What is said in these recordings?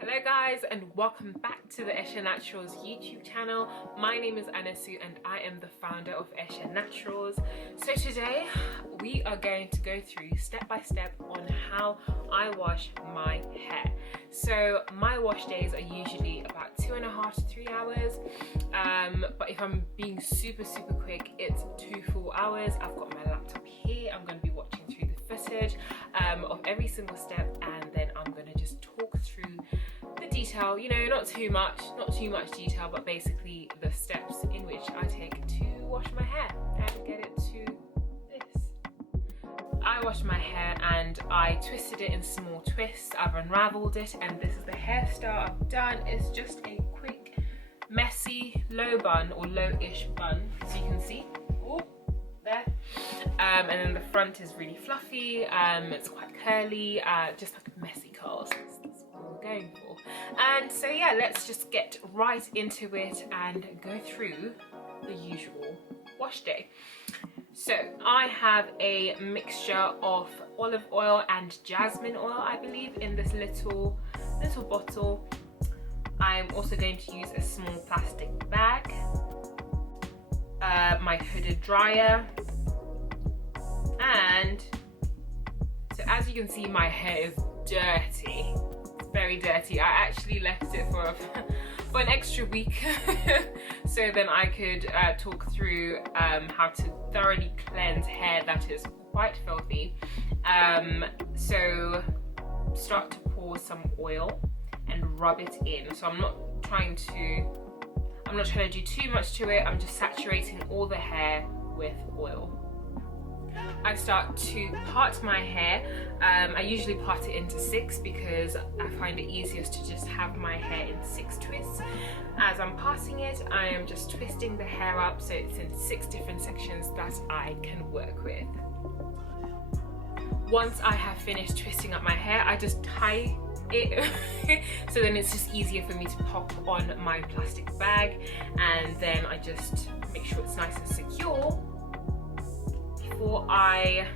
Hello guys, and welcome back to the Eshe Naturals YouTube channel. My name is Anasu and I am the founder of Eshe Naturals. So today we are going to go through step by step on how I wash my hair. So my wash days are usually about 2.5 to 3 hours, but if I'm being super quick, it's 2 full hours. I've got my laptop here. I'm going to be watching through the footage of every single step, and then I'm going to just talk through the detail, you know, not too much detail, but basically the steps in which I take to wash my hair and get it to this. I washed my hair and I twisted it in small twists. I've unraveled it, and this is the hairstyle I've done. It's just a quick, messy, low bun or low-ish bun, as you can see. Oh, there. And then the front is really fluffy. It's quite curly, just like messy curls. That's what we're going for. And so yeah, let's just get right into it and go through the usual wash day. So I have a mixture of olive oil and jasmine oil, I believe, in this little bottle. I'm also going to use a small plastic bag, my hooded dryer, and so as you can see, my hair is dirty. It's very dirty. I actually left it for an extra week so then I could talk through how to thoroughly cleanse hair that is quite filthy. So start to pour some oil and rub it in. So I'm not trying to do too much to it. I'm just saturating all the hair with oil. I start to part my hair. I usually part it into 6 because I find it easiest to just have my hair in 6 twists. As I'm parting it, I am just twisting the hair up so it's in 6 different sections that I can work with. Once I have finished twisting up my hair, I just tie it so then it's just easier for me to pop on my plastic bag, and then I just make sure it's nice and secure before I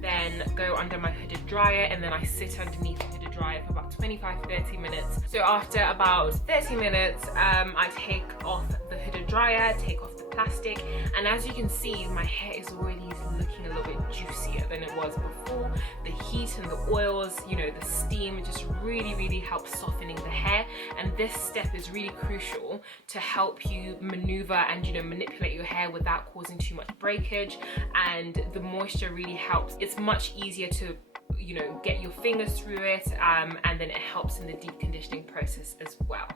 then go under my hooded dryer, and then I sit underneath the hooded dryer for about 25-30 minutes. So after about 30 minutes, I take off the hooded dryer, take off the plastic, and as you can see, my hair is already looking a little bit juicier than it was before. The heat and the oils, you know, the steam just really helps softening the hair, and this step is really crucial to help you maneuver and, you know, manipulate your hair without causing too much breakage. And the moisture really helps. It's much easier to, you know, get your fingers through it, and then it helps in the deep conditioning process as well.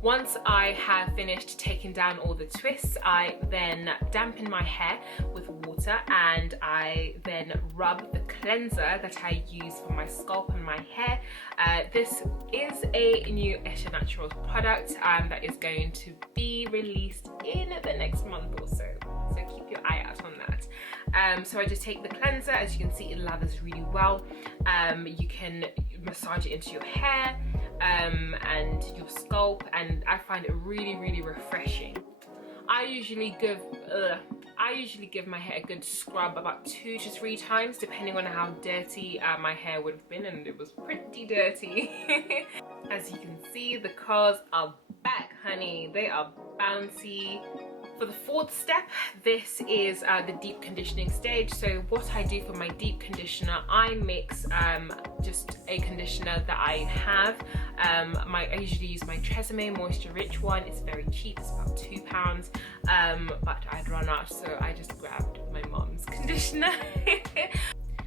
Once I have finished taking down all the twists, I then dampen my hair with water, and I then rub the cleanser that I use for my scalp and my hair. This is a new Eshe Naturals product that is going to be released in the next month or so. So keep your eye out on that. So I just take the cleanser. As you can see, it lathers really well. You can massage it into your hair and your scalp, and I find it really refreshing. I usually give my hair a good scrub about 2 to 3 times, depending on how dirty my hair would have been, and it was pretty dirty. As you can see, the curls are back, honey. They are bouncy. For the 4th step, this is the deep conditioning stage. So what I do for my deep conditioner, I mix just a conditioner that I have. I usually use my Tresemme Moisture Rich one. It's very cheap, it's about £2, but I'd run out, so I just grabbed my mom's conditioner.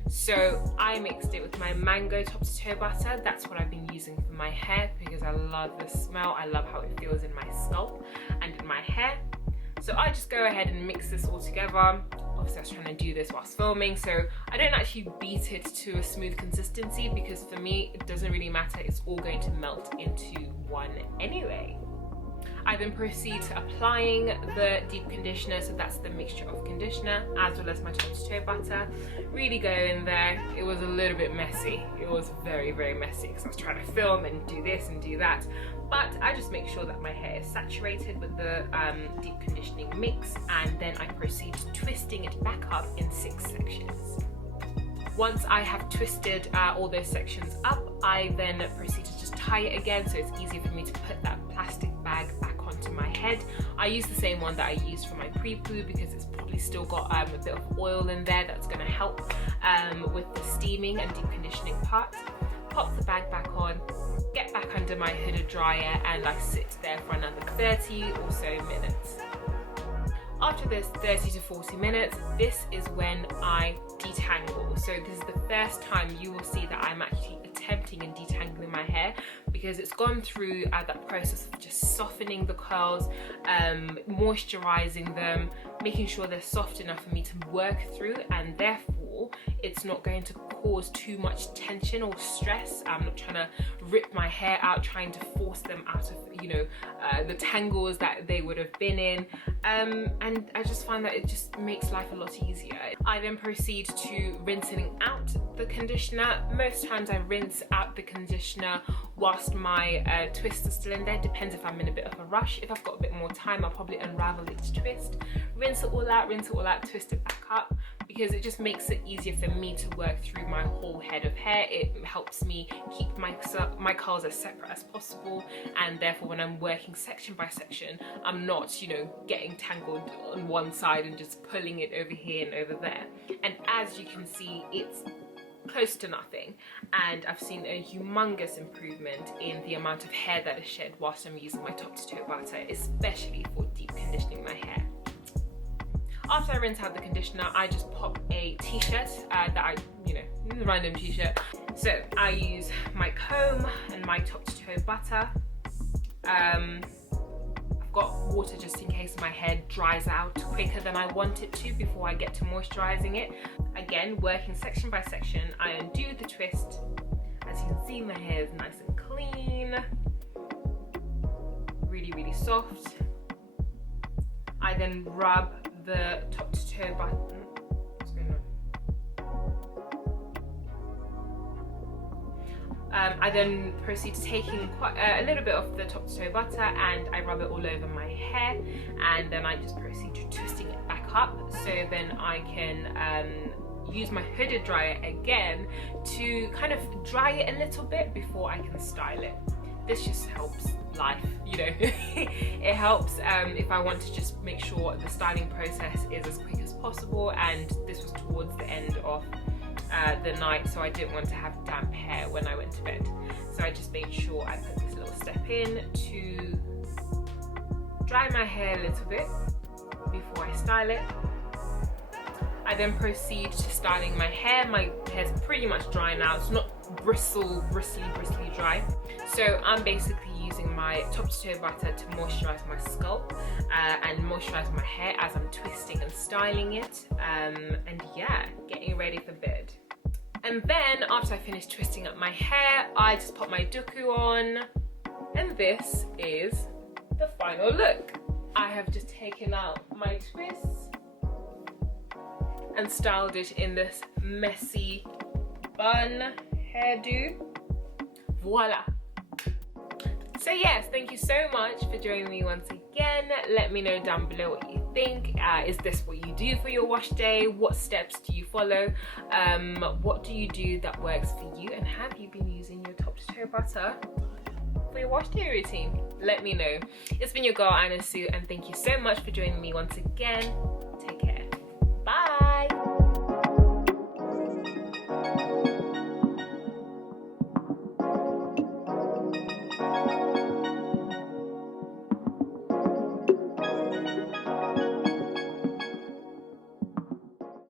So I mixed it with my mango top to toe butter. That's what I've been using for my hair because I love the smell. I love how it feels in my scalp and in my hair. So I just go ahead and mix this all together. Obviously I was trying to do this whilst filming, so I don't actually beat it to a smooth consistency because for me it doesn't really matter, it's all going to melt into one anyway. I then proceed to applying the deep conditioner, so that's the mixture of conditioner as well as my top to toe butter. Really go in there. It was a little bit messy. It was very messy because I was trying to film and do this and do that. But I just make sure that my hair is saturated with the deep conditioning mix, and then I proceed to twisting it back up in 6 sections. Once I have twisted all those sections up, I then proceed to just tie it again, so it's easier for me to put that plastic bag back onto my head. I use the same one that I used for my pre-poo because it's probably still got a bit of oil in there that's going to help with the steaming and deep conditioning part. Pop the bag back on, get back under my hooded dryer, and I sit there for another 30 or so minutes. After this 30 to 40 minutes, this is when I detangle. So this is the first time you will see that I'm actually attempting and detangling my hair, because it's gone through that process of just softening the curls, moisturizing them, making sure they're soft enough for me to work through, and therefore it's not going to cause too much tension or stress. I'm not trying to rip my hair out, trying to force them out of, you know, the tangles that they would have been in, and I just find that it just makes life a lot easier. I then proceed to rinsing out the conditioner. Most times I rinse out the conditioner whilst my twist is still in there. Depends if I'm in a bit of a rush. If I've got a bit more time, I'll probably unravel each twist, rinse it all out, twist it back up, because it just makes it easier for me to work through my whole head of hair. It helps me keep my curls as separate as possible, and therefore when I'm working section by section, I'm not, you know, getting tangled on one side and just pulling it over here and over there. And as you can see, it's close to nothing, and I've seen a humongous improvement in the amount of hair that is shed whilst I'm using my top to toe butter, especially for deep conditioning my hair. After I rinse out the conditioner, I just pop a t-shirt that I, you know, random t-shirt. So I use my comb and my top to toe butter. I've got water just in case my hair dries out quicker than I want it to before I get to moisturizing it. Again, working section by section, I undo the twist. As you can see, my hair is nice and clean, really, really soft. I then rub the top to toe button. What's going on? I then proceed to taking quite a little bit of the top to toe butter and I rub it all over my hair, and then I just proceed to twisting it back up, so then I can use my hooded dryer again to kind of dry it a little bit before I can style it. This just helps life, you know. It helps if I want to just make sure the styling process is as quick as possible, and this was towards the end of the night, so I didn't want to have damp hair when I went to bed. So I just made sure I put this little step in to dry my hair a little bit before I style it. I then proceed to styling my hair. My hair's pretty much dry now. It's not bristly dry. So I'm basically using my top to toe butter to moisturize my scalp and moisturize my hair as I'm twisting and styling it. And yeah, getting ready for bed. And then after I finish twisting up my hair, I just pop my duku on, and this is the final look. I have just taken out my twists and styled it in this messy bun hairdo. Voila. So yes, thank you so much for joining me once again. Let me know down below what you think. Is this what you do for your wash day? What steps do you follow? What do you do that works for you? And have you been using your top to toe butter for your wash day routine? Let me know. It's been your girl Anna Sue, and thank you so much for joining me once again. Take care. Bye.